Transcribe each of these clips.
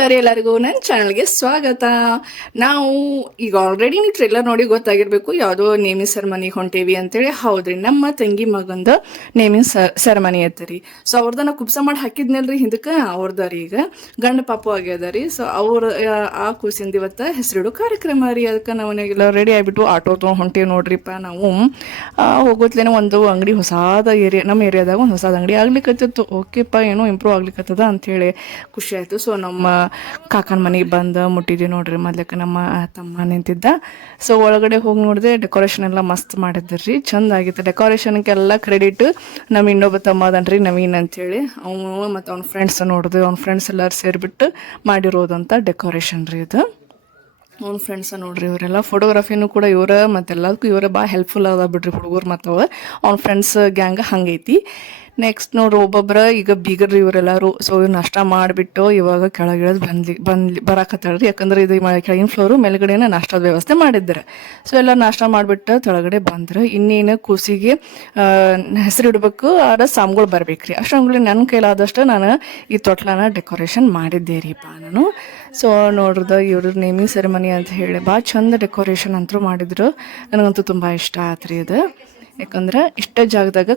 ನಮಸ್ಕಾರ ಎಲ್ಲರಿಗೂ. ನನ್ನ ಚಾನಲ್ಗೆ ಸ್ವಾಗತ. ನಾವು ಈಗ ಆಲ್ರೆಡಿ ನೀವು ಟ್ರೇಲರ್ ನೋಡಿ ಗೊತ್ತಾಗಿರ್ಬೇಕು. ಯಾವುದೋ ನೇಮಿಂಗ್ ಸೆರೆಮನಿಗೆ ಹೊಂಟೇವಿ ಅಂತೇಳಿ. ಹೌದ್ರಿ ನಮ್ಮ ತಂಗಿ ಮಗಂದ ನೇಮಿಂಗ್ ಸೆರೆಮನಿ ಐತ್ರಿ ಸೊ ಅವ್ರದ್ದು ನಾ ಕುಬ್ಸ ಮಾಡಿ ಹಾಕಿದ್ನಲ್ರಿ ಹಿಂದಕ್ಕೆ? ಅವ್ರದ ರೀ ಈಗ. ಗಂಡ ಪಾಪು ಆಗ್ಯದ ರೀ. ಸೊ ಅವ್ರ ಆ, ಕೂಸಿಂದ ಇವತ್ತು ಹೆಸರಿಡು ಕಾರ್ಯಕ್ರಮ ರೀ. ಅದಕ್ಕೆ ನಾವು ಮನೆಗೆಲ್ಲ ರೆಡಿ ಆಗಿಬಿಟ್ಟು ಆಟೋ ತೊಗೊಂಡು ಹೊಂಟೇವಿ ನೋಡ್ರಿಪ್ಪ ನಾವು. ಹೋಗೋತ್ಲೇನೆ ಒಂದು ಅಂಗಡಿ ಹೊಸಾದ ಏರಿಯಾ ನಮ್ಮ ಏರಿಯಾದಾಗ ಒಂದು ಹೊಸಾದ ಅಂಗಡಿ ಆಗ್ಲಿಕ್ಕತ್ತಿತ್ತು ಓಕೆಪ್ಪ ಏನೋ ಇಂಪ್ರೂವ್ ಆಗ್ಲಿಕ್ಕತ್ತದ ಅಂಥೇಳಿ ಖುಷಿ ಆಯಿತು. ಸೊ ನಮ್ಮ ಕಾಕನ ಮನೆಗೆ ಬಂದು, ಮುಟ್ಟಿದ್ವಿ ನೋಡ್ರಿ ಮೊದ್ಲಕ್ಕೆ ನಮ್ಮ ತಮ್ಮ ನಿಂತಿದ್ದ. ಸೊ ಒಳಗಡೆ ಹೋಗಿ ನೋಡಿದೆ ಡೆಕೋರೇಷನ್ ಎಲ್ಲ ಮಸ್ತ್ ಮಾಡಿದ್ರಿ, ಚಂದ ಆಗಿತ್ತು. ಡೆಕೋರೇಷನ್ಗೆಲ್ಲ ಕ್ರೆಡಿಟ್ ನಮ್ಮ ಇನ್ನೊಬ್ಬ ತಮ್ಮ ಅದನ್ರಿ ನವೀನ್ ಅಂತೇಳಿ. ಅವನು ಮತ್ತು ಅವ್ನ ಫ್ರೆಂಡ್ಸ್ ನೋಡಿದ್ವಿ ಅವ್ನ ಫ್ರೆಂಡ್ಸ್ ಎಲ್ಲರೂ ಸೇರಿಬಿಟ್ಟು ಮಾಡಿರೋದಂಥ ಡೆಕೋರೇಷನ್ ರೀ ಇದು. ಅವ್ನ ಫ್ರೆಂಡ್ಸ ನೋಡ್ರಿ, ಇವರೆಲ್ಲ ಫೋಟೋಗ್ರಫಿನೂ ಕೂಡ ಇವರ ಮತ್ತೆಲ್ಲದಕ್ಕೂ ಇವರ ಭಾಳ ಹೆಲ್ಪ್ಫುಲ್ ಅದ ಬಿಡ್ರಿ ಹುಡುಗರು ಮತ್ತು ಅವ್ನ ಫ್ರೆಂಡ್ಸ್ ಗ್ಯಾಂಗ್ ಹಂಗೈತಿ. ನೆಕ್ಸ್ಟ್ ನೋಡ್ರಿ ಒಬ್ಬೊಬ್ಬರ ಈಗ ಬೀಗರ್ರಿ ಇವರೆಲ್ಲರೂ ಸೊ ಇವ್ರು ನಷ್ಟ ಮಾಡಿಬಿಟ್ಟು ಇವಾಗ ಕೆಳಗಿಳದ್ ಬಂದ್ಲಿ ಬಂದ್ಲಿ, ಬರಾಕತ್ತಾಳ್ರಿ. ಯಾಕಂದ್ರೆ ಇದು ಕೆಳಗಿನ ಫ್ಲೋರು ಮೇಲ್ಗಡೆನ ನಾಷ್ಟದ ವ್ಯವಸ್ಥೆ ಮಾಡಿದ್ದಾರೆ ಸೊ ಎಲ್ಲ ನಾಷ್ಟ ಮಾಡಿಬಿಟ್ಟು ಕೆಳಗಡೆ ಬಂದ್ರೆ, ಇನ್ನೇನು ಕೂಸಿಗೆ ಹೆಸರಿಡ್ಬೇಕು ಆದ್ರೆ ಸಾಮ್ಗಳು ಬರ್ಬೇಕ್ರಿ. ಅಷ್ಟೊಂಗ್ಲಿ ನನ್ನ ಕೈಲಾದಷ್ಟು ನಾನು ಈ ತೊಟ್ಲನ ಡೆಕೋರೇಷನ್ ಮಾಡಿದ್ದೆ ರೀ ನಾನು. ಸೊ ನೋಡ್ರದ, ಇವ್ರ ನೇಮಿಂಗ್ ಸೆರೆಮನಿ ಅಂತ ಹೇಳಿ ಭಾಳ ಚಂದ ಡೆಕೋರೇಷನ್ ಅಂತೂ ಮಾಡಿದ್ರು. ನನಗಂತೂ ತುಂಬ ಇಷ್ಟ ಆತ್ರಿ ಇದು ಯಾಕಂದ್ರೆ ಇಷ್ಟ ಜಾಗದಾಗ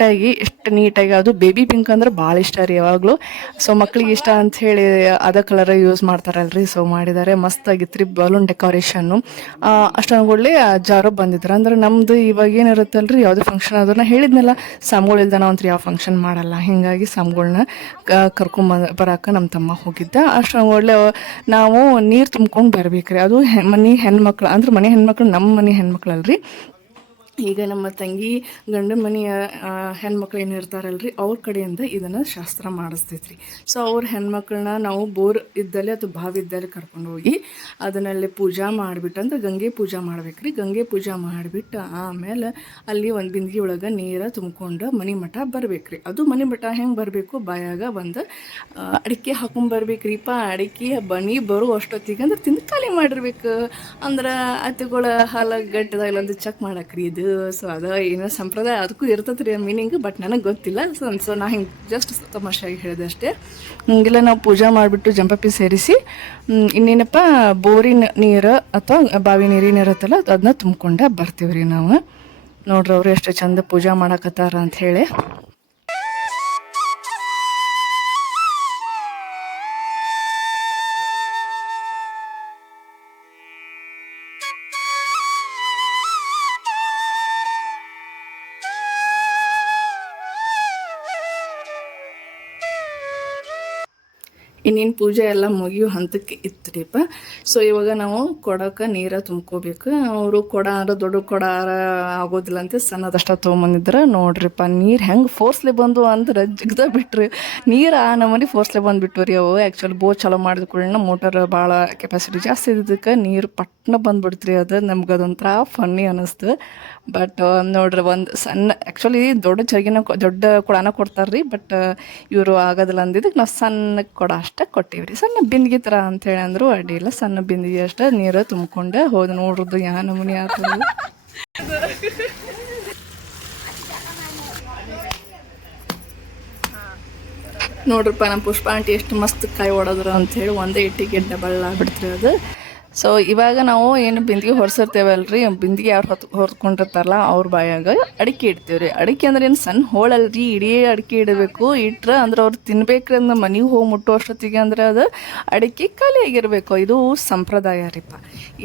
ಕರೆಕ್ಟಾಗಿ ಎಷ್ಟು ನೀಟಾಗಿ, ಅದು ಬೇಬಿ ಪಿಂಕ್ ಅಂದ್ರೆ ಭಾಳ ಇಷ್ಟ ರೀ ಯಾವಾಗಲೂ. ಸೊ ಮಕ್ಳಿಗೆ ಇಷ್ಟ ಅಂತ ಹೇಳಿ ಅದ ಕಲರ್ ಯೂಸ್ ಮಾಡ್ತಾರಲ್ರಿ. ಸೊ ಮಾಡಿದ್ದಾರೆ ಮಸ್ತ್ ಆಗಿತ್ತು ರೀ ಬಲೂನ್ ಡೆಕೋರೇಷನ್ನು ಅಷ್ಟೊಂದು ಜಾರೋ ಬಂದಿದ್ರು. ಅಂದ್ರೆ ನಮ್ದು ಇವಾಗ ಏನಿರುತ್ತಲ್ರಿ, ಯಾವುದೇ ಫಂಕ್ಷನ್ ಆದ್ರೂ ನಾ ಹೇಳಿದ್ನಲ್ಲ ಸಾಮ್ಗಳು ಇಲ್ದ ನಾವು ಯಾವ ಫಂಕ್ಷನ್ ಮಾಡಲ್ಲ. ಹಿಂಗಾಗಿ ಸಾಮ್ಗಳನ್ನ ಕರ್ಕೊಂಬಂದು ಬರಾಕ ನಮ್ಮ ತಮ್ಮ ಹೋಗಿದ್ದ. ಅಷ್ಟೊಂದು ಒಳ್ಳೆ ನಾವು ನೀರು ತುಂಬ್ಕೊಂಡು ಬರ್ಬೇಕ್ರಿ. ಅದು ಮನೆ ಹೆಣ್ಮಕ್ಳು, ಅಂದ್ರೆ ಮನೆ ಹೆಣ್ಮಕ್ಳು ನಮ್ಮ ಮನೆ ಹೆಣ್ಮಕ್ಳಲ್ರಿ. ಈಗ ನಮ್ಮ ತಂಗಿ ಗಂಡನ ಮನೆಯ ಹೆಣ್ಮಕ್ಳು ಏನು ಇರ್ತಾರಲ್ರಿ, ಅವ್ರ ಕಡೆಯಿಂದ ಇದನ್ನು ಶಾಸ್ತ್ರ ಮಾಡಿಸ್ತೈತ್ರಿ ಸೊ ಅವ್ರ ಹೆಣ್ಮಕ್ಳನ್ನ ನಾವು ಬೋರ್ ಇದ್ದಲ್ಲಿ ಅಥವಾ ಬಾವಿ ಇದ್ದಲ್ಲಿ ಕರ್ಕೊಂಡು ಹೋಗಿ ಅದನ್ನಲ್ಲಿ ಪೂಜಾ ಮಾಡಿಬಿಟ್ಟು ಅಂದ್ರೆ ಗಂಗೆ ಪೂಜಾ ಮಾಡ್ಬೇಕ್ರಿ. ಗಂಗೆ ಪೂಜಾ ಮಾಡಿಬಿಟ್ಟು ಆಮೇಲೆ ಅಲ್ಲಿ ಒಂದು ಬಿಂದಿಗೆ ಒಳಗೆ ನೀರು ತುಂಬ್ಕೊಂಡು ಮನೆ ಮಠ ಬರ್ಬೇಕ್ರಿ. ಅದು ಮನೆ ಮಠ ಹೆಂಗೆ ಬರಬೇಕು? ಬಾಯಾಗ ಒಂದು ಅಡಿಕೆ ಹಾಕೊಂಡ್ ಬರ್ಬೇಕ್ರಿಪ್ಪ ಅಡಿಕೆ ಬನಿ ಬರೋ ಅಷ್ಟೊತ್ತಿಗೆ ಅಂದ್ರೆ ತಿಂದು ಖಾಲಿ ಮಾಡಿರ್ಬೇಕು. ಅಂದ್ರೆ ಅತಿಗಳ ಹಾಲು ಇಲ್ಲೊಂದು ಚೆಕ್ ಮಾಡಕ್ರಿ ಇದು. ಸೊ ಅದ ಏನೋ ಸಂಪ್ರದಾಯ ಅದಕ್ಕೂ ಇರ್ತೈತೆ ಮೀನಿಂಗ್ ಬಟ್ ನನಗೆ ಗೊತ್ತಿಲ್ಲ. ಸೊ ಸೊ ನಾ ಹಿಂಗೆ ಜಸ್ಟ್ ತಮಾಷೆಯಾಗಿ ಹೇಳಿದೆ ಅಷ್ಟೇ. ಹಿಂಗೆಲ್ಲ ನಾವು ಪೂಜೆ ಮಾಡಿಬಿಟ್ಟು ಜಂಪಪ್ಪಿ ಸೇರಿಸಿ ಇನ್ನೇನಪ್ಪ ಬೋರಿನ ನೀರು ಅಥವಾ ಬಾವಿ ನೀರಿನ ಇರುತ್ತಲ್ಲ ಅದನ್ನ ತುಂಬ್ಕೊಂಡೆ ಬರ್ತೀವಿ ರೀ ನಾವು. ನೋಡ್ರಿ ಅವ್ರು ಎಷ್ಟು ಚಂದ ಪೂಜೆ ಮಾಡಕತ್ತಾರ ಅಂತ ಇನ್ನೇನು ಪೂಜೆ ಎಲ್ಲ ಮುಗಿಯೋ ಹಂತಕ್ಕೆ ಇತ್ತುರಿಪ್ಪ. ಸೊ ಇವಾಗ ನಾವು ಕೊಡಕ್ಕೆ ನೀರ ತುಂಬ್ಕೋಬೇಕು. ಅವರು ಕೊಡ ಆರ ದೊಡ್ಡ ಕೊಡ ಆರ ಆಗೋದಿಲ್ಲ ಅಂತ ಸಣ್ಣದಷ್ಟ ತೊಗೊಂಬಂದಿದ್ರೆ. ನೋಡ್ರಿಪ್ಪ, ನೀರು ಹೆಂಗೆ ಫೋರ್ಸ್ಲಿ ಬಂದು ಅಂದ್ರೆ ಜಿಗ್ದ ಬಿಟ್ರಿ. ನೀರು ಆ ನಮ್ಮನೆ ಫೋರ್ಸ್ಲಿ ಬಂದುಬಿಟ್ಟು ರೀ ಅವು. ಆ್ಯಕ್ಚುಲಿ ಬೋ ಚಲೋ ಮಾಡಿದ ಕೂಡಲೇ ಮೋಟರ್ ಭಾಳ ಕೆಪಾಸಿಟಿ ಜಾಸ್ತಿ ಇದ್ದಿದ್ದಕ್ಕೆ ನೀರು ಪಟ್ನ ಬಂದ್ಬಿಡ್ತ್ರಿ. ಅದು ನಮ್ಗೆ ಅದೊಂಥರ ಫನ್ನಿ ಅನ್ನಿಸ್ತು ಬಟ್ ನೋಡ್ರಿ ಒಂದು ಸಣ್ಣ ಆ್ಯಕ್ಚುಲಿ ದೊಡ್ಡ ಚರ್ಗಿನ ದೊಡ್ಡ ಕೊಡಾನ ಕೊಡ್ತಾರೆ ರೀ ಬಟ್ ಇವರು ಆಗೋದಿಲ್ಲ ಅಂದಿದ್ದಕ್ಕೆ ನಾವು ಸಣ್ಣ ಕೊಡ ಅಷ್ಟೇ ಕೊಟ್ಟಿವಿ ರೀ ಸಣ್ಣ ಬಿಂದಿಗೆ ಥರ ಅಂತೇಳಿ ಅಂದರು ಅಡ್ಡಿಲ್ಲ ಸಣ್ಣ ಬಿಂದಿಗೆ ಅಷ್ಟೇ ನೀರು ತುಂಬ್ಕೊಂಡು ಹೋದ್ ನೋಡ್ರದ್ದು ಯಾ ನಮೂನಿ ಆಗ್ತದೆ ನೋಡ್ರಪ್ಪ ನಮ್ಮ ಪುಷ್ಪ ಆಂಟಿ ಎಷ್ಟು ಮಸ್ತ್ ಕಾಯಿ ಅಂತ ಹೇಳಿ ಒಂದೇ ಇಟ್ಟಿಗೆ ಡಬಲ್ ಆಗ್ಬಿಡ್ತೀವಿ ಅದು. ಸೊ ಇವಾಗ ನಾವು ಏನು ಬಿಂದಿಗೆ ಹೊರ್ಸಿರ್ತೇವಲ್ರಿ? ಬಿಂದಿಗೆ ಯಾರು ಹೊತ್ತು ಹೊರ್ಕೊಂಡಿರ್ತಾರಲ್ಲ ಅವ್ರ ಬಾಯಾಗ ಅಡಿಕೆ ಇಡ್ತೀವಿ ರೀ ಅಡಿಕೆ ಅಂದ್ರೆ ಏನು ಸಣ್ಣ ಹೋಳಲ್ರಿ? ಇಡೀ ಅಡಿಕೆ ಇಡಬೇಕು. ಇಟ್ರೆ ಅಂದ್ರೆ ಅವ್ರು ತಿನ್ಬೇಕ್ರಿ ಅಂದ್ರೆ ಮನೆಗೆ ಹೋಗಿ ಮುಟ್ಟೋ ಅಷ್ಟೊತ್ತಿಗೆ ಅಂದ್ರೆ ಅದು ಅಡಿಕೆ ಖಾಲಿಯಾಗಿರ್ಬೇಕು ಇದು ಸಂಪ್ರದಾಯ ರೀಪ.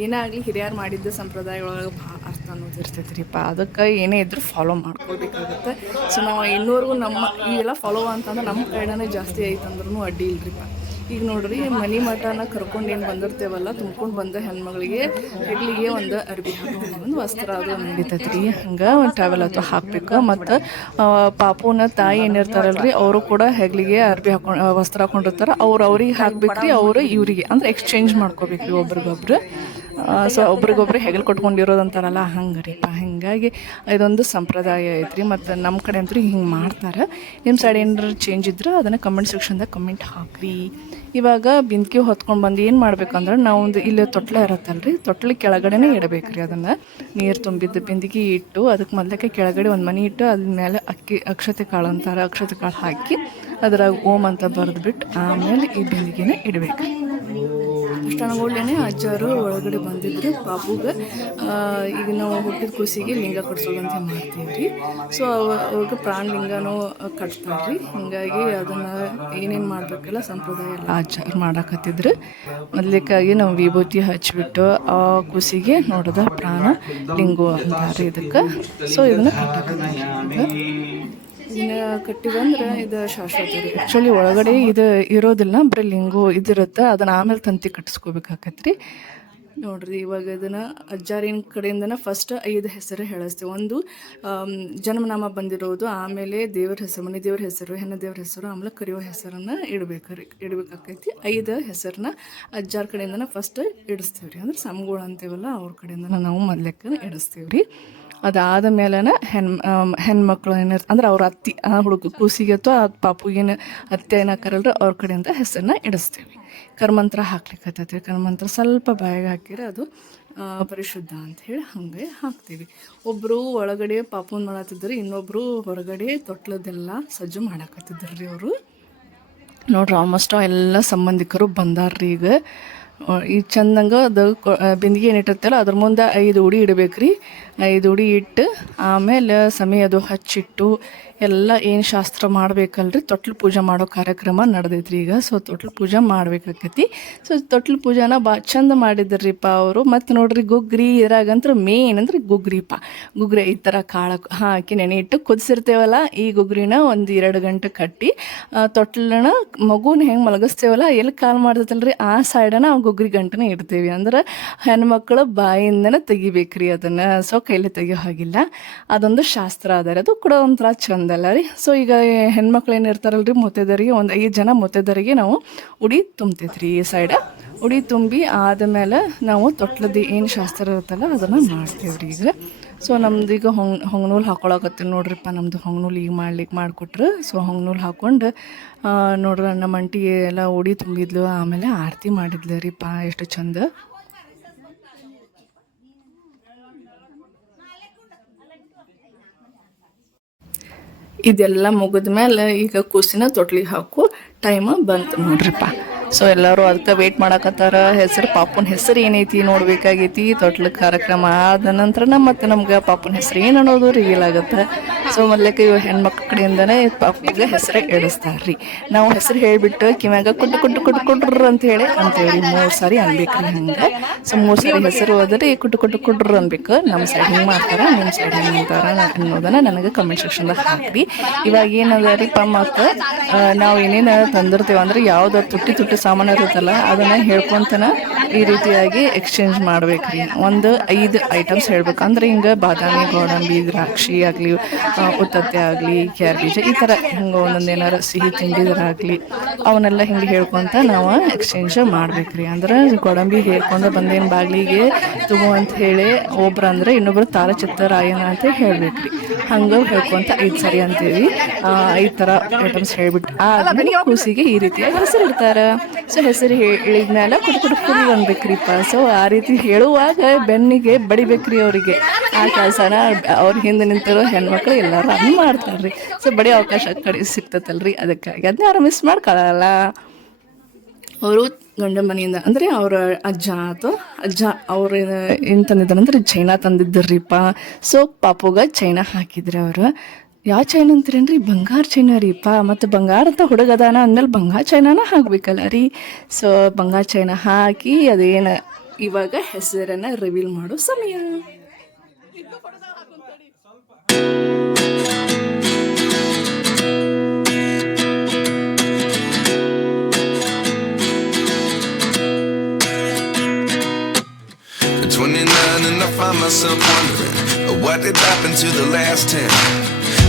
ಏನೇ ಆಗಲಿ ಹಿರಿಯರು ಮಾಡಿದ್ದ ಸಂಪ್ರದಾಯ ಒಳಗೆ ಭಾಳ ಅರ್ಥ ಅನ್ನೋದು ಇರ್ತೈತೆ ರೀಪ ಅದಕ್ಕೆ ಏನೇ ಇದ್ರೂ ಫಾಲೋ ಮಾಡ್ಕೊಳ್ಬೇಕಾಗುತ್ತೆ. ಸೊ ನಾವು ಇನ್ನೂರ್ಗೂ ನಮ್ಮ ಇವೆಲ್ಲ ಫಾಲೋ ಅಂತಂದ್ರೆ ನಮ್ಮ ಕಡೆನೇ ಜಾಸ್ತಿ ಐತಂದ್ರೂ ಅಡ್ಡಿ ಇಲ್ರಿಪ್ಪ ಈಗ ನೋಡ್ರಿ, ಮನಿ ಮಠನ ಕರ್ಕೊಂಡು ಏನು ಬಂದಿರ್ತೇವಲ್ಲ, ತುಂಬ್ಕೊಂಡು ಬಂದ ಹೆಣ್ಮಗಳಿಗೆ ಹೆಗ್ಲಿಗೆ ಒಂದು ಅರ್ಬಿ ಹಾಕೊಂಡು ಒಂದು ವಸ್ತ್ರ ಅದು ನಡೀತೈತೆ ರೀ ಹಂಗೆ ಒಂದು ಟ್ರಾವೆಲ್ ಅಥವಾ ಹಾಕ್ಬೇಕು ಮತ್ತು ಪಾಪುನ ತಾಯಿ ಏನಿರ್ತಾರಲ್ರಿ ಅವರು ಕೂಡ ಹೆಗ್ಲಿಗೆ ಅರ್ಬಿ ಹಾಕೊಂಡು ವಸ್ತ್ರ ಹಾಕೊಂಡಿರ್ತಾರೆ. ಅವ್ರು ಅವ್ರಿಗೆ ಹಾಕ್ಬೇಕ್ರಿ, ಅವರು ಇವರಿಗೆ. ಅಂದ್ರೆ ಎಕ್ಸ್ಚೇಂಜ್ ಮಾಡ್ಕೋಬೇಕ್ರಿ ಒಬ್ರಿಗೊಬ್ರು. ಸೊ ಒಬ್ರಿಗೊಬ್ರು ಹೆಗಲು ಕೊಟ್ಕೊಂಡಿರೋದು ಅಂತಾರಲ್ಲ ಹಂಗೆ ರೀ ಹಿಂಗಾಗಿ ಇದೊಂದು ಸಂಪ್ರದಾಯ ಐತ್ರಿ, ಮತ್ತು ನಮ್ಮ ಕಡೆ ಅಂತೂ ಹಿಂಗೆ ಮಾಡ್ತಾರೆ. ನಿಮ್ಮ ಸೈಡ್ ಏನಾರು ಚೇಂಜ್ ಇದ್ರೆ ಅದನ್ನು ಕಮೆಂಟ್ ಸೆಕ್ಷನ್ದಾಗ ಕಮೆಂಟ್ ಹಾಕ್ರಿ. ಇವಾಗ ಬಿಂದಿಗೆ ಹೊತ್ಕೊಂಡು ಬಂದು ಏನು ಮಾಡ್ಬೇಕಂದ್ರೆ ನಾವು ಒಂದು ಇಲ್ಲಿ ತೊಟ್ಲ ಇರತ್ತಲ್ರಿ, ತೊಟ್ಲ ಕೆಳಗಡೆನೇ ಇಡಬೇಕು ರೀ ಅದನ್ನು. ನೀರು ತುಂಬಿದ್ದು ಬಿಂದಿಗೆ ಇಟ್ಟು ಅದಕ್ಕೆ ಮೊದಲಕ್ಕೆ ಕೆಳಗಡೆ ಒಂದು ಮನೆ ಇಟ್ಟು ಅದ್ರ ಮೇಲೆ ಅಕ್ಕಿ, ಅಕ್ಷತೆ ಕಾಳು ಅಂತಾರೆ, ಅಕ್ಷತೆ ಕಾಳು ಹಾಕಿ ಅದ್ರಾಗ ಓಮ್ ಅಂತ ಬರೆದ್ಬಿಟ್ಟು ಆಮೇಲೆ ಈ ಬಿಂದಿಗೆನೇ ಇಡಬೇಕು ಅಷ್ಟೊಳಗಡೆ ಅಜ್ಜಾರು ಒಳಗಡೆ ಬಂದಿದ್ರು. ಆ, ಈಗ ನಾವು ಹುಟ್ಟಿದ ಖುಷಿಗೆ ಲಿಂಗ ಕಟ್ಸೋದಂತ ಮಾಡ್ತೀವಿ ರೀ ಸೊ ಅವಾಗ ಪ್ರಾಣ ಲಿಂಗನೂ ಕಟ್ತಾರೆ ಹಿಂಗಾಗಿ ಅದನ್ನು ಏನೇನು ಮಾಡಬೇಕಲ್ಲ ಸಂಪ್ರದಾಯ ಎಲ್ಲ ಅಜ್ಜಾರು ಮಾಡಾಕತ್ತಿದ್ರು. ಮೊದಲಿಕ್ಕಾಗಿ ನಾವು ವಿಭೂತಿ ಹಚ್ಚಿಬಿಟ್ಟು ಆ ಖುಷಿಗೆ ನೋಡಿದ ಪ್ರಾಣ ಲಿಂಗು ಅಂತಾರೆ ಇದಕ್ಕೆ. ಸೊ ಇದನ್ನು ಕಟ್ಟಾಕತ್ತೀವಿ ಇದನ್ನ ಕಟ್ಟಿದಂದ್ರೆ ಇದು ಶಾಶ್ವತ ಒಳಗಡೆ ಇದು ಇರೋದಿಲ್ಲ, ಬರೀ ಲಿಂಗು ಇದಿರುತ್ತೆ, ಅದನ್ನ ಆಮೇಲೆ ತಂತಿ ಕಟ್ಟಿಸ್ಕೋಬೇಕಾಕತ್ರಿ. ನೋಡ್ರಿ, ಇವಾಗ ಇದನ್ನ ಅಜ್ಜಾರಿನ ಕಡೆಯಿಂದನ ಫಸ್ಟ್ ಐದು ಹೆಸರು ಹೇಳಿಸ್ತೀವಿ. ಒಂದು ಜನ್ಮನಾಮ ಬಂದಿರೋದು, ಆಮೇಲೆ ದೇವ್ರ ಹೆಸರು, ಮನೆ ದೇವ್ರ ಹೆಸರು, ಹೆಣ್ಣು ದೇವ್ರ ಹೆಸರು, ಆಮೇಲೆ ಕರೆಯೋ ಹೆಸರನ್ನ ಇಡ್ಬೇಕು ರೀ ಇಡ್ಬೇಕಾಕೈತಿ. ಐದು ಹೆಸರನ್ನ ಅಜ್ಜಾರ ಕಡೆಯಿಂದನ ಫಸ್ಟ್ ಇಡಿಸ್ತೀವಿ ಅಂದ್ರೆ ಸಮಗಳು ಅಂತೀವಲ್ಲ, ಅವ್ರ ಕಡೆಯಿಂದನ ನಾವು ಮೊದ್ಲೆಕ್ಕ ಇಡಿಸ್ತೀವಿ ರೀ ಅದಾದ ಮೇಲೆನ ಹೆಣ್ ಹೆಣ್ಮಕ್ಳು ಏನಿರ್ತ ಅಂದ್ರೆ ಅವ್ರ ಅತ್ತಿ, ಆ ಹುಡುಗ ಕೂಸಿಗೆ ಅಥವಾ ಪಾಪುಗೇನು ಅತ್ತೆ ಏನಾಕರಲ್ರಿ ಅವ್ರ ಕಡೆಯಿಂದ ಹೆಸರನ್ನ ಇಡಿಸ್ತೀವಿ. ಕರ್ಮಂತ್ರ ಹಾಕ್ಲಿಕ್ಕೆ ಕರ್ಮಂತ್ರ ಸ್ವಲ್ಪ ಬಾಯಿಗೆ ಹಾಕಿದ್ರೆ ಅದು ಪರಿಶುದ್ಧ ಅಂತ ಹೇಳಿ ಹಾಗೆ ಹಾಕ್ತೀವಿ. ಒಬ್ಬರು ಒಳಗಡೆ ಪಾಪುನ್ ಮಾಡತ್ತಿದ್ರು ಇನ್ನೊಬ್ಬರು ಹೊರಗಡೆ ತೊಟ್ಲದೆಲ್ಲ ಸಜ್ಜು ಮಾಡಾಕತ್ತಿದ್ರು ರೀ ಅವರು. ನೋಡ್ರಿ, ಆಲ್ಮೋಸ್ಟ್ ಎಲ್ಲ ಸಂಬಂಧಿಕರು ಬಂದಾರ್ರಿ ಈಗ ಈ ಚಂದಂಗ ಅದು ಬಿಂದಿಗೆ ಏನಿಟ್ಟಿರ್ತಲ್ಲ ಅದ್ರ ಮುಂದೆ ಐದು ಉಡಿ ಇಡಬೇಕ್ರಿ. ಐದು ಉಡಿ ಇಟ್ಟು ಆಮೇಲೆ ಸಮಯ ಅದು ಹಚ್ಚಿಟ್ಟು ಎಲ್ಲ ಏನು ಶಾಸ್ತ್ರ ಮಾಡ್ಬೇಕಲ್ರಿ? ತೊಟ್ಲು ಪೂಜೆ ಮಾಡೋ ಕಾರ್ಯಕ್ರಮ ನಡೆದೈತ್ರಿ ಈಗ. ಸೊ ತೊಟ್ಲು ಪೂಜೆ ಮಾಡ್ಬೇಕಾಕೈತಿ. ಸೊ ತೊಟ್ಲು ಪೂಜೆನ ಬಾ ಚಂದ ಮಾಡಿದ್ರಿಪ್ಪ ಅವರು. ಮತ್ತು ನೋಡ್ರಿ ಗುಗ್ರಿ ಇದ್ರಾಗಂತ್ರ ಮೇನ್ ಅಂದ್ರೆ ಗುಗ್ರಿಪ್ಪ. ಗುಗ್ರಿ ಈ ಥರ ಕಾಳು ಹಾಕಿ ನೆನೆ ಇಟ್ಟು ಕುದಿಸಿರ್ತೇವಲ್ಲ ಈ ಗುಗ್ರಿನ ಒಂದು ಎರಡು ಗಂಟೆ ಕಟ್ಟಿ ಆ, ತೊಟ್ಲನ್ನ ಮಗುನ ಹೆಂಗೆ ಮಲಗಿಸ್ತೇವಲ್ಲ ಎಲ್ಲಿ ಕಾಲು ಮಾಡ್ತೈತಲ್ರಿ ಆ ಸೈಡನ ಆ ಗುಗ್ರಿ ಗಂಟನ ಇಡ್ತೇವೆ. ಅಂದ್ರೆ ಹೆಣ್ಮಕ್ಳು ಬಾಯಿಂದನೇ ತೆಗಿಬೇಕ್ರಿ ಅದನ್ನು. ಸೊ ಕೈಲಿ ತೆಗಿಯೋ ಹಾಗಿಲ್ಲ. ಅದೊಂದು ಶಾಸ್ತ್ರ ಆದರೆ ಅದು ಕೂಡ ಒಂಥರ ಚಂದ. ಅಲ್ಲ ರೀ. ಸೊ ಈಗ ಹೆಣ್ಮಕ್ಳು ಏನು ರೀ ಮೊತ್ತೆದರಿಗೆ ಒಂದು ಐದು ಜನ ಮೊತ್ತೆದರಿಗೆ ನಾವು ಉಡಿ ತುಂಬ್ತೈತ್ರಿ ಈ ಸೈಡ ಉಡಿ ತುಂಬಿ ಆದಮೇಲೆ ನಾವು ತೊಟ್ಲದ್ದು ಏನು ಶಾಸ್ತ್ರ ಇರುತ್ತಲ್ಲ, ಅದನ್ನು ಮಾಡ್ತೀವಿ ರೀ ಈಗ. ಸೊ ನಮ್ದು ಈಗ ಹೊಂಗ್, ಹೊಂಗ್ನೂಲು ಹಾಕೊಳಕತ್ತೀವಿ ನೋಡ್ರಿಪ್ಪ ನಮ್ದು ಹೊಂಗ್ನೂಲು ಈಗ ಮಾಡ್ಲಿಕ್ಕೆ ಮಾಡಿಕೊಟ್ರು. ಸೊ ಹೊಂಗ್ನೂಲು ಹಾಕ್ಕೊಂಡು ನೋಡ್ರಿ ನಮ್ಮ ಅಂಟಿ ಎಲ್ಲ ಉಡಿ ತುಂಬಿದ್ಲು, ಆಮೇಲೆ ಆರತಿ ಮಾಡಿದ್ಲು ರೀ ಪಾ, ಎಷ್ಟು ಚಂದ. ಇದೆಲ್ಲ ಮುಗಿದ ಮೇಲೆ ಈಗ ಕೂಸಿನ ತೊಟ್ಲಿಗೆ ಹಾಕು. ಟೈಮ್ ಬಂತು ನೋಡ್ರಿಪ್ಪ. ಸೊ ಎಲ್ಲರೂ ಅದಕ್ಕೆ ವೇಟ್ ಮಾಡಕತ್ತಾರ. ಹೆಸರು ಪಾಪುನ ಹೆಸರು ಏನೈತಿ ನೋಡ್ಬೇಕಾಗೈತಿ. ತೊಟ್ಲ ಕಾರ್ಯಕ್ರಮ ಆದ ನಂತರ ಮತ್ತೆ ನಮ್ಗೆ ಪಾಪುನ ಹೆಸರು ಏನು ಅನ್ನೋದು ರಿವೀಲ್ ಆಗುತ್ತೆ. ಸೊ ಮೊದ್ಲಕ್ಕೆ ಇವ ಹೆಣ್ಮಕ್ಳ ಕಡೆಯಿಂದನೇ ಪಾಪುಗೆ ಹೆಸರು ರೀ ನಾವು ಹೆಸರು ಹೇಳ್ಬಿಟ್ಟು ಕಿವ್ಯಾಗ ಕುಟ್ಟು ಕುಟ್ಟು ಕುಟ್ಟು ಕುಟ್ರ ಅಂತ ಹೇಳಿ ಅಂತೇಳಿ ಮೂರು ಸಾರಿ ಅನ್ಬೇಕ್ರಿ ಹಂಗೆ. ಸೊ ಮೂರು ಸಾರಿ ಹೆಸರು ಹೋದ್ರೆ ಕುಟ್ಟು ಕುಟ್ಟು ಕೊಟ್ರು ಅನ್ಬೇಕು. ನಮ್ಮ ಸೈಡ್ ಹಿಂಗೆ ಮಾಡ್ತಾರ ನಿಮ್ಮ ಸೈಡ್ ಹಿಂಗೆ ಅಂತಾರ ಅನ್ನೋದನ್ನ ನನಗೆ ಕಮೆಂಟ್ ಸೆಕ್ಷನ್ದಾಗ ಹಾಕ್ರಿ. ಇವಾಗ ಏನದ ರೀ ಮತ್ತು ನಾವು ಏನೇನು ತಂದಿರ್ತೀವಿ ಅಂದ್ರೆ ಯಾವ್ದು ತುಟ್ಟಿ ತುಟ್ಟಿ ಸಾಮಾನು ಇರುತ್ತಲ್ಲ ಅದನ್ನ ಹೇಳ್ಕೊಂತನ ಈ ರೀತಿಯಾಗಿ ಎಕ್ಸ್ಚೇಂಜ್ ಮಾಡ್ಬೇಕ್ರಿ. ಒಂದು ಐದು ಐಟಮ್ಸ್ ಹೇಳ್ಬೇಕು. ಅಂದ್ರೆ ಹಿಂಗೆ ಬಾದಾಮಿ ಗೋಡಂಬಿ ದ್ರಾಕ್ಷಿ ಆಗಲಿ ಉತ್ತತ್ತೆ ಆಗಲಿ ಕ್ಯಾರ್ ಬೀಜ ಈ ಥರ ಹಿಂಗೆ ಒಂದೊಂದು ಏನಾರು ಸಿಹಿ ತಿಂಡಿದ್ರಾಗಲಿ ಅವನ್ನೆಲ್ಲ ಹಿಂಗೆ ಹೇಳ್ಕೊಂತ ನಾವು ಎಕ್ಸ್ಚೇಂಜ್ ಮಾಡ್ಬೇಕ್ರಿ. ಅಂದ್ರೆ ಗೋಡಂಬಿ ಹೇಳ್ಕೊಂಡು ಬಂದೇನು ಬಾಗಿಲಿಗೆ ತಗೋ ಅಂತ ಹೇಳಿ ಒಬ್ರು ಅಂದ್ರೆ ಇನ್ನೊಬ್ರು ತಾರ ಚಿತ್ತರಾಯನ ಅಂತ ಹೇಳ್ಬೇಕ್ರಿ. ಹಂಗೆ ಹೇಳ್ಕೊಂತ ಐದು ಸರಿ ಅಂತೇಳಿ ಆ, ಐದು ಥರ ಐಟಮ್ಸ್ ಹೇಳ್ಬಿಟ್ಟು ಆದ್ಮೇಲೆ ಕೂಸಿಗೆ ಈ ರೀತಿಯಾಗಿ ಹೆಸರು ಇಡ್ತಾರೆ ಸೊ ಹೆಸರು ಹೇಳಿದ್ಮೇಲೆ ಕುಟು ಕುಟು ಕುಡು ಅನ್ಬೇಕ್ರಿಪ್ಪ ಸೊ ಆ ರೀತಿ ಹೇಳುವಾಗ ಬೆನ್ನಿಗೆ ಬಡಿಬೇಕ್ರಿ ಅವರಿಗೆ. ಆ ಕೆಲಸನ ಅವ್ರ ಹಿಂದೆ ನಿಂತಿರೋ ಹೆಣ್ಮಕ್ಳು ಎಲ್ಲರೂ ಅದನ್ನ ಮಾಡ್ತಾರ್ರಿ. ಸೊ ಬಡಿ ಅವಕಾಶ ಕಡೆ ಸಿಗ್ತತಲ್ರಿ ಅದಕ್ಕಾಗಿ. ಅದನ್ನ ಯಾರು ಮಿಸ್ ಮಾಡ್ಕೊಳ್ಳಲ್ಲ ಅವರು ಗಂಡ ಮನೆಯಿಂದ ಅಂದರೆ ಅವರ ಅಜ್ಜ ಆತು ಅಜ್ಜ ಅವ್ರು ಏನು ತಂದಿದ್ದಾರೆ ಅಂದರೆ ಚೈನಾ ತಂದಿದ್ದರ್ರಿಪ್ಪ. ಸೊ ಪಾಪುಗ ಚೈನಾ ಹಾಕಿದ್ರಿ ಅವರು. ಯಾವ ಚೈನ್ ಅಂತೀರೇನ್ರಿ? ಬಂಗಾರ ಚೈನಾ ರೀಪ್ಪ ಮತ್ತು ಬಂಗಾರ ಅಂತ ಹುಡುಗ ಅದಾನ ಅಂದ್ಮೇಲೆ ಬಂಗಾರ ಚೈನಾನ ಹಾಕ್ಬೇಕಲ್ಲ ರೀ. ಸೊ ಬಂಗಾರ ಚೈನ ಹಾಕಿ ಅದೇನು ಇವಾಗ ಹೆಸರನ್ನು ರಿವೀಲ್ ಮಾಡೋ ಸಮಯ. Twenty-nine and I find myself wondering, what did happen to the last 10.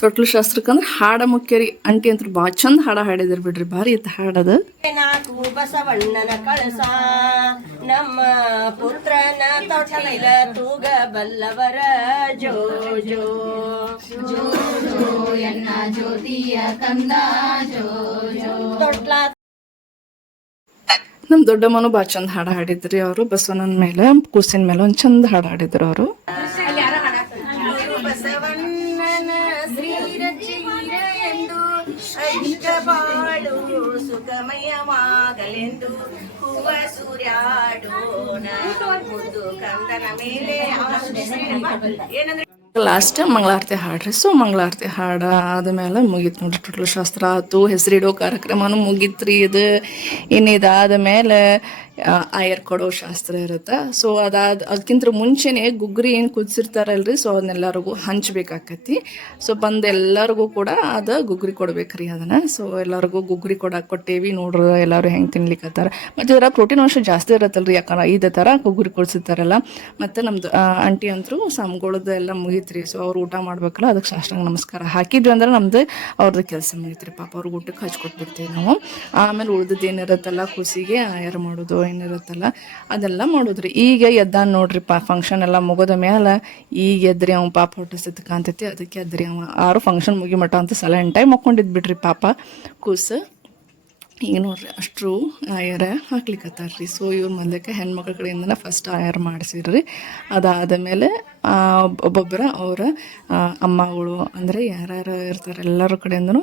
ತೊಟ್ಲು ಶಾಸ್ತ್ರಕ್ಕಂದ್ರೆ ಹಾಡ ಮುಖ್ಯರಿ. ಅಂಟಿ ಅಂತ ಭಾಳ ಚಂದ ಹಾಡ ಹಾಡಿದ್ರು ಬಿಡ್ರಿ. ಭಾರಿ ಇತ್ತು ಹಾಡದು ನಾಲ್ಕು ಬಸವಣ್ಣನ ಕಳಸ ನಮ್ಮ ಪುತ್ರನ ತೂಗ ಬಲ್ಲವರ ಜೋ ಜೋ ತೊಟ್ಲ ನಮ್ಮ ದೊಡ್ಡಮ್ಮನು ಭಾಳ ಚಂದ ಹಾಡ ಹಾಡಿದ್ರಿ ಅವರು. ಬಸವಣ್ಣನ ಮೇಲೆ ಕೂಸಿನ ಮೇಲೆ ಒಂದು ಚಂದ ಹಾಡ ಹಾಡಿದ್ರು ಅವರು. ಸುಖಮಯವಾಗಲೆಂದು ಹೂವ ಸೂರ್ಯಾಡೋಣ. ಕಂದನ ಮೇಲೆ ಏನಂದ್ರೆ ಲಾಸ್ಟ್ ಮಂಗಳಾರತಿ ಹಾಡ್ರಿ. ಸೊ ಮಂಗಳಾರತಿ ಹಾಡ ಆದಮೇಲೆ ಮುಗೀತು ನೋಡ್ರಿ. ಟೋಟಲ್ ಶಾಸ್ತ್ರ ಆತು ಹೆಸರಿಡೋ ಕಾರ್ಯಕ್ರಮನೂ ಮುಗೀತ್ರಿ ಇದು. ಇನ್ನು ಇದಾದ ಮೇಲೆ ಆಯರ್ ಕೊಡೋ ಶಾಸ್ತ್ರ ಇರುತ್ತೆ. ಸೊ ಅದಾದ, ಅದಕ್ಕಿಂತ ಮುಂಚೆನೆ ಗುಗ್ರಿ ಏನು ಕುದಿಸಿರ್ತಾರಲ್ರಿ? ಸೊ ಅದನ್ನೆಲ್ಲರಿಗೂ ಹಂಚ್ಬೇಕಾಕತಿ ಸೊ ಬಂದು ಎಲ್ಲರಿಗೂ ಕೂಡ ಅದು ಗುಗ್ರಿ ಕೊಡ್ಬೇಕ್ರಿ ಅದನ್ನ. ಸೊ ಎಲ್ಲರಿಗೂ ಗುಗ್ರಿ ಕೊಡಕ್ಕೆ ಕೊಟ್ಟೇವಿ. ನೋಡ್ರಿ ಎಲ್ಲರೂ ಹೆಂಗೆ ತಿನ್ಲಿಕ್ಕತ್ತಾರ ಮತ್ತು ಇದರ ಪ್ರೋಟೀನ್ ಅಂಶ ಜಾಸ್ತಿ ಇರತ್ತಲ್ರಿ. ಯಾಕಂದ್ರೆ ಇದೇ ಥರ ಗುಗ್ರಿ ಕೊಡ್ಸಿರ್ತಾರಲ್ಲ. ಮತ್ತು ನಮ್ದು ಆಂಟಿ ಅಂತರೂ ಸಂಗೊಳದ ಎಲ್ಲ ಮುಗೀತ್ರಿ. ಸೊ ಅವ್ರು ಊಟ ಮಾಡ್ಬೇಕಲ್ಲ ಅದಕ್ಕೆ ಶಾಸ್ತ್ರಾಂಗ ನಮಸ್ಕಾರ ಹಾಕಿದ್ವಿ ಅಂದ್ರೆ ನಮ್ದು ಅವ್ರದ್ದು ಕೆಲಸ ಮುಗಿತ್ರಿ. ಪಾಪ ಅವ್ರಿಗೆ ಊಟಕ್ಕೆ ಹಚ್ಕೊಟ್ಬಿಡ್ತೀವಿ ನಾವು. ಆಮೇಲೆ ಉಳ್ದದ್ದು ಏನಿರುತ್ತಲ್ಲ ಕುಸಿಗೆ ಆಯರ್ ಮಾಡೋದು ಏನಿರುತ್ತಲ್ಲ ಅದೆಲ್ಲ ಮಾಡೋದ್ರಿ. ಈಗ ಎದ್ದ ನೋಡ್ರಿ, ಪಾ ಫಂಕ್ಷನ್ ಎಲ್ಲ ಮುಗಿದ ಮೇಲೆ ಈಗ ಎದ್ರಿ ಅವ್ನು ಪಾಪ ಹೊಟ್ಟೆ ಕಾಣ್ತೈತಿ, ಅದಕ್ಕೆ ಎದ್ರಿ ಅವ. ಆರು ಫಂಕ್ಷನ್ ಮುಗಿ ಮಟ್ಟ ಅಂತ ಟೈಮ್ ಮಕ್ಕೊಂಡಿದ್ ಬಿಡ್ರಿ ಪಾಪ. ಕೂಸು, ಈಗ ನೋಡ್ರಿ ಅಷ್ಟು ಆಯರ ಹಾಕ್ಲಿಕ್ಕತ್ತಾರ್ರಿ ಸೊ ಇವ್ರ ಮೊದಲಕ್ಕೆ ಹೆಣ್ಮಕ್ಳ ಕಡೆಯಿಂದನೇ ಫಸ್ಟ್ ಆಯರ್ ಮಾಡಿಸಿರ್ರಿ. ಅದಾದ ಮೇಲೆ ಒಬ್ಬೊಬ್ಬರ ಅವರ ಅಮ್ಮಗಳು ಅಂದರೆ ಯಾರ್ಯಾರು ಇರ್ತಾರೆ ಎಲ್ಲರ ಕಡೆಯಿಂದನೂ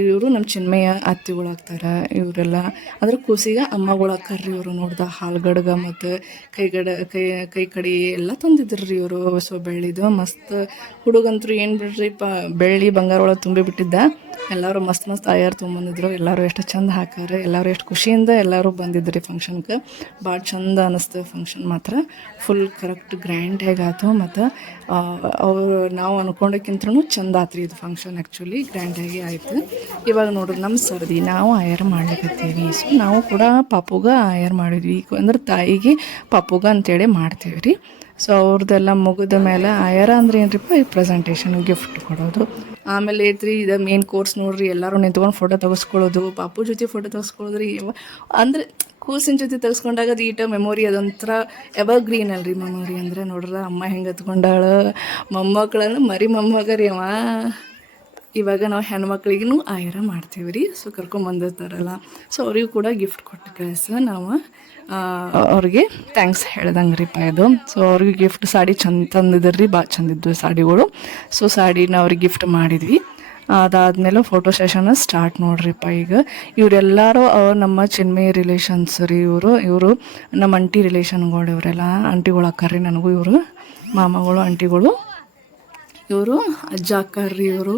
ಇವರು ನಮ್ಮ ಚಿನ್ಮಯ್ಯ ಅತ್ತಿಗಳು ಆಗ್ತಾರೆ ಇವರೆಲ್ಲ. ಅಂದ್ರೆ ಕೂಸಿಗೆ ಅಮ್ಮಗಳು ರೀ ಇವರು ನೋಡ್ದ ಹಾಲ್ಗಡ್ಗ ಮತ್ತು ಕೈಗಡ ಕೈ ಕೈ ಕಡಿ ಎಲ್ಲ ತಂದಿದ್ರು ರೀ ಇವರು. ಸೊ ಬೆಳ್ಳಿದು ಮಸ್ತ್ ಹುಡುಗಂತ್ರು ಏನು ಬಿಡ್ರಿ, ಪ ಬೆಳ್ಳಿ ಬಂಗಾರ ಒಳಗೆ ತುಂಬಿ ಬಿಟ್ಟಿದ್ದ. ಎಲ್ಲರೂ ಮಸ್ತ್ ಮಸ್ತ್ ಆಯಾರು ತುಂಬಂದಿದ್ರು. ಎಲ್ಲರೂ ಎಷ್ಟು ಚಂದ ಹಾಕಾರ ಎಲ್ಲರೂ ಎಷ್ಟು ಖುಷಿಯಿಂದ ಎಲ್ಲರೂ ಬಂದಿದ್ರಿ ಫಂಕ್ಷನ್ಗೆ ಭಾಳ ಚಂದ ಅನ್ನಿಸ್ತು ಫಂಕ್ಷನ್ ಮಾತ್ರ. ಫುಲ್ ಕರೆಕ್ಟ್ ಗ್ರ್ಯಾಂಡ್ ಆಯ್ತು ಮತ್ತು ಅವರು ನಾವು ಅನ್ಕೊಂಡಕ್ಕಿಂತನೂ ಚಂದ ಆತ್ರಿ ಇದು ಫಂಕ್ಷನ್ ಆ್ಯಕ್ಚುಲಿ ಗ್ರ್ಯಾಂಡಾಗಿ ಆಯಿತು. ಇವಾಗ ನೋಡ್ರಿ ನಮ್ಮ ಸರ್ದಿ ನಾವು ಆಯರ್ ಮಾಡ್ಲಿಕ್ಕತ್ತೀವಿ ಸೊ ನಾವು ಕೂಡ ಪಾಪುಗ ಆಯರ್ ಮಾಡಿದ್ವಿ. ಅಂದ್ರೆ ತಾಯಿಗೆ ಪಾಪುಗ ಅಂತೇಳಿ ಮಾಡ್ತೀವಿ ರೀ. ಸೊ ಅವ್ರದ್ದೆಲ್ಲ ಮುಗಿದ ಮೇಲೆ ಆಯರ ಅಂದ್ರೆ ಏನ್ರಿಪ್ಪ, ಈ ಪ್ರೆಸೆಂಟೇಷನ್ ಗಿಫ್ಟ್ ಕೊಡೋದು. ಆಮೇಲೆ ಐತ್ರಿ, ಇದು ಮೇನ್ ಕೋರ್ಸ್ ನೋಡ್ರಿ, ಎಲ್ಲರೂ ನಿಂತ್ಕೊಂಡು ಫೋಟೋ ತೆಗೆಸ್ಕೊಳ್ಳೋದು ಪಾಪು ಜೊತೆ ಫೋಟೋ ತೆಗೆಸ್ಕೊಳ್ಳೋದ್ರಿ. ಅಂದ್ರೆ ಕೂಸಿನ ಜೊತೆ ತೆಗೆಸ್ಕೊಂಡಾಗ ಅದು ಈಟ ಮೆಮೊರಿ ಅದೊಂಥರ ಎವರ್ ಗ್ರೀನ್ ಅಲ್ರಿ ಮೆಮೊರಿ ಅಂದ್ರೆ ನೋಡ್ರ, ಅಮ್ಮ ಹೆಂಗೆ ಹತ್ಕೊಂಡಾಳ, ಮೊಮ್ಮಕ್ಕಳನ್ನ ಮರಿ ಮೊಮ್ಮಗ ರೀ ಅವ. ಇವಾಗ ನಾವು ಹೆಣ್ಮಕ್ಳಿಗೂ ಆಯರ ಮಾಡ್ತೀವಿ ರೀ, ಸೊ ಕರ್ಕೊಂಬಂದಿರ್ತಾರಲ್ಲ ಸೊ ಅವ್ರಿಗೂ ಕೂಡ ಗಿಫ್ಟ್ ಕೊಟ್ಟು ಕಳಿಸ ನಾವು. ಅವ್ರಿಗೆ ಥ್ಯಾಂಕ್ಸ್ ಹೇಳ್ದಂಗೆ ರೀ ಇದು. ಸೊ ಅವ್ರಿಗೆ ಗಿಫ್ಟ್ ಸಾಡಿ ಚಂದ ತಂದಿದ್ರು ರೀ ಭಾಳ ಚಂದಿದ್ದು ಸಾಡಿಗಳು. ಸೊ ಸಾಡಿನ ಅವ್ರಿಗೆ ಗಿಫ್ಟ್ ಮಾಡಿದ್ವಿ. ಅದಾದಮೇಲೆ ಫೋಟೋ ಸೆಷನ್ ಸ್ಟಾರ್ಟ್ ನೋಡ್ರಿಪ್ಪ ಈಗ. ಇವರೆಲ್ಲರೂ ನಮ್ಮ ಚಿನ್ಮಯ ರಿಲೇಷನ್ಸ್ ರೀ ಇವರು. ಇವರು ನಮ್ಮ ಅಂಟಿ ರಿಲೇಷನ್ಗಳು ಇವರೆಲ್ಲ. ಅಂಟಿಗಳು ಅಕ್ಕಾರ್ರಿ ನನಗೂ ಇವರು. ಮಾಮಗಳು ಅಂಟಿಗಳು ಇವರು ಅಜ್ಜ ಅಕ್ಕಾರ್ರಿ ಇವರು.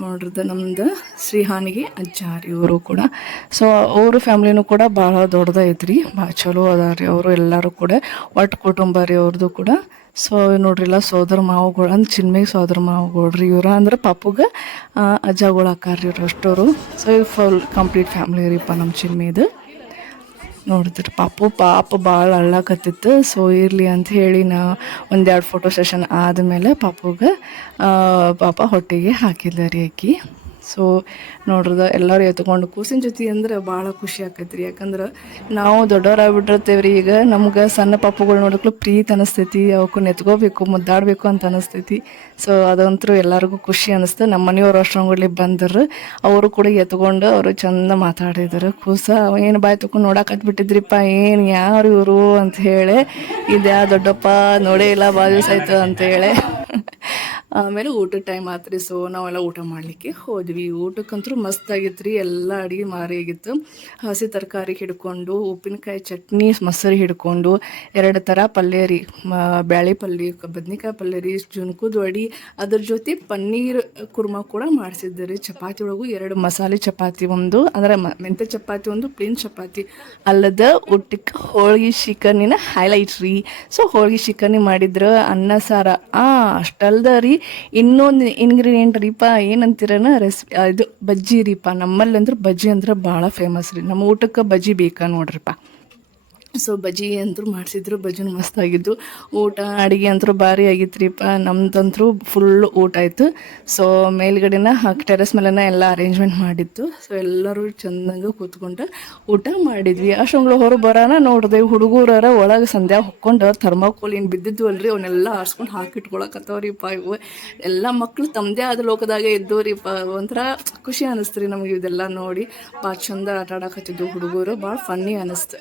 ನೋಡ್ರದ ನಮ್ದು ಶ್ರೀಹಾನಿಗೆ ಅಜ್ಜ ರೀ ಇವರು ಕೂಡ. ಸೊ ಅವರು ಫ್ಯಾಮ್ಲಿನೂ ಕೂಡ ಭಾಳ ದೊಡ್ಡದೈತ್ರಿ ಭಾಳ ಚಲೋ ಅದ ರೀ ಅವರು ಎಲ್ಲರೂ ಕೂಡ. ಒಟ್ಟು ಕುಟುಂಬ ರೀ ಅವ್ರದ್ದು ಕೂಡ. ಸೊ ನೋಡ್ರಿಲ್ಲ, ಸೋದರ ಮಾವುಗಳು ಅಂದ್ರೆ ಚಿನ್ಮಯ್ ಸೋದರ ಮಾವುಗಳು ರೀ ಇವ್ರು. ಅಂದ್ರೆ ಪಾಪುಗೆ ಅಜ್ಜಗಳು ಅಕ್ಕಾರ್ರಿ ಇವ್ರು ಅಷ್ಟೋರು. ಸೊ ಫುಲ್ ಕಂಪ್ಲೀಟ್ ಫ್ಯಾಮ್ಲಿ ರೀಪ್ಪ ನಮ್ಮ ಚಿನ್ಮಯ್ದು. ನೋಡಿದ್ರಿ. ಪಾಪು, ಪಾಪ ಭಾಳ ಅಳ್ಳಾಕತ್ತಿತ್ತು. ಸೊ ಇರಲಿ ಅಂತ ಹೇಳಿ ನಾ ಒಂದೆರಡು ಫೋಟೋ ಸೆಷನ್ ಆದಮೇಲೆ ಪಾಪುಗೆ ಪಾಪ ಹೊಟ್ಟೆಗೆ ಹಾಕಿದ್ದಾರೆ ಅಕ್ಕಿ. ಸೊ ನೋಡ್ರದ ಎಲ್ಲರೂ ಎತ್ಕೊಂಡು ಕೂಸಿನ ಜೊತೆ ಅಂದ್ರೆ ಭಾಳ ಖುಷಿ ಆಕೈತ್ರಿ. ಯಾಕಂದ್ರೆ ನಾವು ದೊಡ್ಡವ್ರಾಗ್ಬಿಟ್ಟಿರ್ತೇವೆ ರೀ ಈಗ ನಮ್ಗೆ ಸಣ್ಣ ಪಾಪುಗಳು ನೋಡಕ್ಲು ಪ್ರೀತಿ ಅನಿಸ್ತೈತಿ ಅವಕ್ಕೂ ಎತ್ಕೋಬೇಕು, ಮುದ್ದಾಡಬೇಕು ಅಂತ ಅನಿಸ್ತೈತಿ. ಸೊ ಅದಂತರೂ ಎಲ್ಲರಿಗೂ ಖುಷಿ ಅನಿಸ್ತು. ನಮ್ಮ ಮನೆಯವ್ರು ಅಷ್ಟೊಂಗಲ್ಲಿ ಬಂದರು, ಅವರು ಕೂಡ ಎತ್ಕೊಂಡು ಅವರು ಚಂದ ಮಾತಾಡಿದರು. ಕೂಸ ಏನು ಬಾಯ್ ತಕೊಂಡು ನೋಡಕ್ಕೆ ಬಿಟ್ಟಿದ್ರಿಪ್ಪ ಏನು ಯಾರು ಇವರು ಅಂತ ಹೇಳಿ, ಇದ್ಯಾ ದೊಡ್ಡಪ್ಪ ನೋಡೇ ಇಲ್ಲ ಭಾಳ ದಿವಸ ಆಯ್ತು ಅಂತ ಹೇಳಿ. ಆಮೇಲೆ ಊಟದ ಟೈಮ್ ಆತ್ರಿ. ಸೊ ನಾವೆಲ್ಲ ಊಟ ಮಾಡಲಿಕ್ಕೆ ಹೋದ್ವಿ. ಊಟಕ್ಕಂತೂ ಮಸ್ತ್ ಆಗಿತ್ತು ರೀ ಎಲ್ಲ ಅಡುಗೆ ಮಾರಿ ಆಗಿತ್ತು. ಹಸಿ ತರಕಾರಿ ಹಿಡ್ಕೊಂಡು, ಉಪ್ಪಿನಕಾಯಿ ಚಟ್ನಿ, ಮೊಸರು ಹಿಡ್ಕೊಂಡು, ಎರಡು ಥರ ಪಲ್ಯ ರೀ. ಬ್ಯಾಳೆ ಪಲ್ಯ, ಬದ್ನಿಕಾಯಿ ಪಲ್ಯ ರೀ, ಜುನ್ಕುದ ವಡಿ. ಅದ್ರ ಜೊತೆ ಪನ್ನೀರ್ ಕುರ್ಮಾ ಕೂಡ ಮಾಡಿಸಿದ್ದೆ ರೀ. ಚಪಾತಿ ಒಳಗೂ ಎರಡು ಮಸಾಲೆ ಚಪಾತಿ ಒಂದು, ಅಂದರೆ ಮೆಂತ್ಯ ಚಪಾತಿ ಒಂದು ಪ್ಲೇನ್ ಚಪಾತಿ. ಅಲ್ಲದ ಊಟಕ್ಕೆ ಹೋಳಿಗೆ ಚಿಕನ್ನಿನ ಹೈಲೈಟ್ ರೀ. ಸೊ ಹೋಳಿಗೆ ಚಿಕನ್ ಮಾಡಿದ್ರು ಅನ್ನ ಸಾರ, ಆ, ಅಷ್ಟಲ್ದ ರೀ. ಇನ್ನೊಂದು ಇಂಗ್ರೀಡಿಯೆಂಟ್ ರೀಪ ಏನಂತೀರನ ರೆಸಿಪಿ ಇದು ಬಜ್ಜಿ ರೀಪ. ನಮ್ಮಲ್ಲಿ ಅಂದ್ರೆ ಬಜ್ಜಿ ಅಂದ್ರೆ ಭಾಳ ಫೇಮಸ್ ರೀ. ನಮ್ಮ ಊಟಕ್ಕೆ ಬಜ್ಜಿ ಬೇಕಾ ನೋಡ್ರಿಪ್ಪ ಸೊ ಬಜ್ಜಿ ಅಂತೂ ಮಾಡಿಸಿದ್ರು ಬಜ್ಜಿನೂ ಮಸ್ತಾಗಿದ್ದು ಊಟ, ಅಡುಗೆ ಅಂತೂ ಭಾರಿ ಆಗಿತ್ತು ರೀಪ ನಮ್ದಂತೂ ಫುಲ್ ಊಟ ಆಯಿತು. ಸೊ ಮೇಲ್ಗಡೆನ ಟೆರೆಸ್ ಮೇಲೆನ ಎಲ್ಲ ಅರೇಂಜ್ಮೆಂಟ್ ಮಾಡಿತ್ತು. ಸೊ ಎಲ್ಲರೂ ಚೆನ್ನಾಗಿ ಕೂತ್ಕೊಂಡು ಊಟ ಮಾಡಿದ್ವಿ. ಅಷ್ಟೊಂಗಳು ಹೊರ ಬರೋಣ ನೋಡಿದೆ, ಹುಡುಗರರ ಒಳಗೆ ಸಂಧ್ಯಾ ಹೊಕ್ಕೊಂಡು ಥರ್ಮಾಕೋಲ್ ಏನು ಬಿದ್ದಿದ್ದು ಅಲ್ರಿ ಅವನ್ನೆಲ್ಲ ಆರಿಸ್ಕೊಂಡು ಹಾಕಿಟ್ಕೊಳಕತ್ತವ್ರಿಪ್ಪ ಇವು. ಎಲ್ಲ ಮಕ್ಕಳು ತಮ್ಮದೇ ಆದ ಲೋಕದಾಗೆ ಇದ್ದವ್ರಿಪ್ಪ ಒಂಥರ ಖುಷಿ ಅನ್ನಿಸ್ತು ರೀ ನಮಗೆ ಇದೆಲ್ಲ ನೋಡಿ. ಭಾಳ ಚಂದ ಆಟ ಆಡಕತ್ತಿದ್ದು ಹುಡುಗರು. ಭಾಳ ಫನ್ನಿ ಅನ್ನಿಸ್ತು